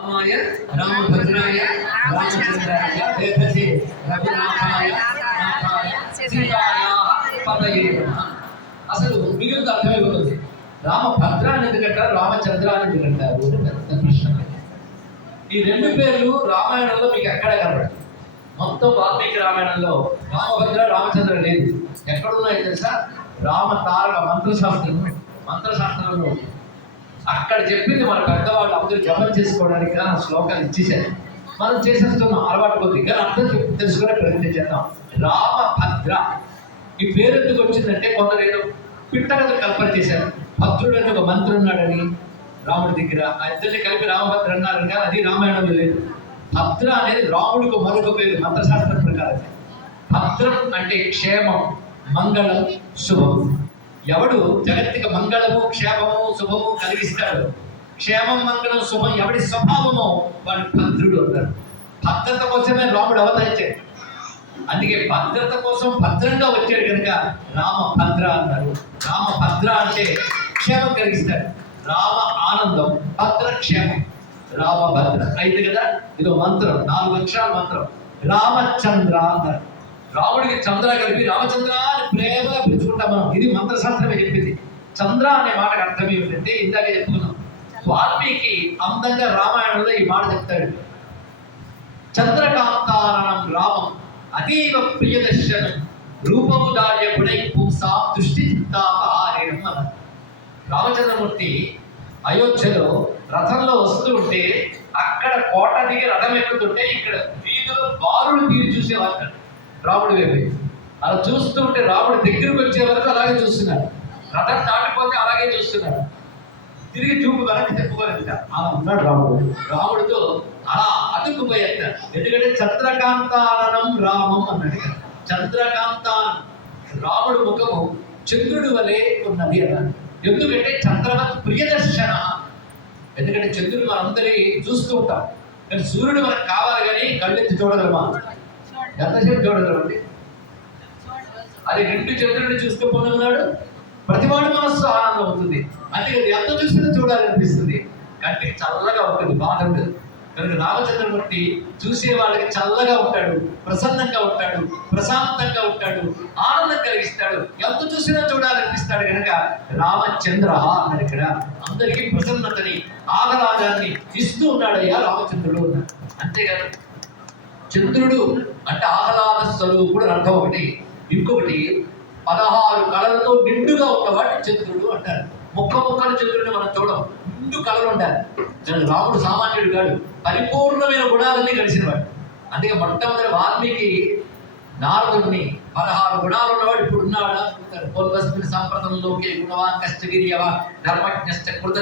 రామాయ రామభద్రాయ రామచంద్రాయ వేదసే రఘునాథాయ నాథాయ సీతాయ పదయే నమః. అసలు మిగిలిన అర్థమైపోతుంది. రామభద్ర అని ఎందుకంటారు, రామచంద్ర అని ఎందుకంటారు పెద్ద ప్రశ్న. ఈ రెండు పేర్లు రామాయణంలో మీకు ఎక్కడ కనబడదు. మొత్తం వాల్మీకి రామాయణంలో రామభద్ర రామచంద్ర లేదు. ఎక్కడున్నాయో తెలుసా? రామ తారక మంత్రశాస్త్రంలో అక్కడ చెప్పింది మన పెద్దవాళ్ళు అందరూ జపం చేసుకోవడానికి ఆ శ్లోకాలు ఇచ్చేసారు. మనం చేసేస్తున్నాం అలవాటు కొద్ది, కానీ అర్థం తెలుసుకునే ప్రయత్నం చేద్దాం. రామభద్ర ఈ పేరు ఎందుకు వచ్చిందంటే కొందరు ఏదో పిట్టగత కల్పన చేశారు. భద్రుడు అని ఒక మంత్రి ఉన్నాడని రాముడి దగ్గర, ఆ ఇద్దరిని కలిపి రామభద్ర అన్నారు. కానీ అది రామాయణంలో లేదు. భద్ర అనేది రాముడికి మరొక పేరు మంత్రశాస్త్రం ప్రకారం. భద్రం అంటే క్షేమం, మంగళం, శుభం. ఎవడు జగత్తుకి మంగళము, క్షేమము, శుభము కలిగిస్తాడు, క్షేమం, మంగళం, శుభం ఎవడి స్వభావమో వాడు భద్రుడు అంటారు. భద్రత కోసమే రాముడు అవతరించాడు. అందుకే భద్రత కోసం భద్రంగా వచ్చాడు కనుక రామభద్ర అన్నారు. రామభద్ర అంటే క్షేమం కలిగిస్తాడు. రామ ఆనందం, భద్ర క్షేమం. రామభద్ర అయితే కదా, ఇదో మంత్రం, 4 అక్షరాల మంత్రం. రామచంద్ర అన్నారు. రాముడికి చంద్ర కలిపి రామచంద్ర అని ప్రేమగా పిలుచుకుంటాం మనం. ఇది మంత్రశాస్త్రమే చెప్పింది. చంద్ర అనే మాటకు అర్థం ఏమిటంటే ఇందాకే చెప్పుకున్నాం. వాల్మీకి అందంగా రామాయణంలో ఈ మాట చెప్తాడు. చంద్రకాంతారణం రామం అతీవ ప్రియదర్శనం రూపము దార్య గుణై పుంసా దృష్టి చిత్తాపహారేణం అన్నారు. రామచంద్రమూర్తి అయోధ్యలో రథంలో వస్తూ ఉంటే అక్కడ కోట దిగి రథం ఎక్కుతుంటే ఇక్కడ వీధిలో బారులు తీరి చూసేవారు రాముడి వైపు. అలా చూస్తూ ఉంటే రాముడు దగ్గరకు వచ్చే వరకు అలాగే చూస్తున్నాడు. రథం దాటిపోతే అలాగే చూస్తున్నాడు. తిరిగి చూపు వెనక్కి చెప్పుకోలేదు. అలా ఉన్నాడు రాముడు. రాముడితో అలా అతుక్కుపోయేట. ఎందుకంటే చంద్రకాంతారణం రామం అన్నాడు. చంద్రకాంతానం రాముడు ముఖము చంద్రుడి వలె ఉన్నది అన్నాడు. ఎందుకంటే చంద్రవత్ ప్రియదర్శన. ఎందుకంటే చంద్రుడు మనందరి చూస్తూ ఉంటాం, కానీ సూర్యుడు మనకు కావాలి కానీ కళ్ళెత్తి చూడగలమా? ఎంతసేపు చూడగలమండి? అది 2 చంద్రుడిని చూస్తూ పొందున్నాడు. ప్రతివాడు మనస్సు ఆనందం అవుతుంది. అందుకే ఎంత చూసినా చూడాలనిపిస్తుంది. కంటే చల్లగా ఉంటుంది, బాధ ఉంటుంది. కనుక రామచంద్రమూర్తి చూసే వాళ్ళకి చల్లగా ఉంటాడు, ప్రసన్నంగా ఉంటాడు, ప్రశాంతంగా ఉంటాడు, ఆనందం కలిగిస్తాడు. ఎంత చూసినా చూడాలనిపిస్తాడు కనుక రామచంద్ర అన్నాడు. ఇక్కడ అందరికీ ప్రసన్నతని, ఆహ్లాదాన్ని ఇస్తూ ఉన్నాడయ్యా రామచంద్రుడు అన్నాడు. అంతేకాదు, చంద్రుడు అంటే ఆహ్లాద స్వరూపుడు అర్థం ఒకటి. ఇంకొకటి 16 కళలతో నిండుగా ఉన్నవాడు చంద్రుడు అంటారు. ముక్కలు చంద్రుడిని మనం చూడం, నిండు కళలు ఉంటారు. రాముడు సామాన్యుడు కాడు, పరిపూర్ణమైన గుణాలన్నీ కలిసినవాడు. అందుకే మొట్టమొదటి వాల్మీకి నారదుడిని 16 గుణాలు ఉన్నవాడు ఇప్పుడు ఉన్నాడా? పూర్వస్మిన్ సంప్రదంలోకి గుణవాన్ కష్టగిరియవ ధర్మజ్ఞశ్చ కృత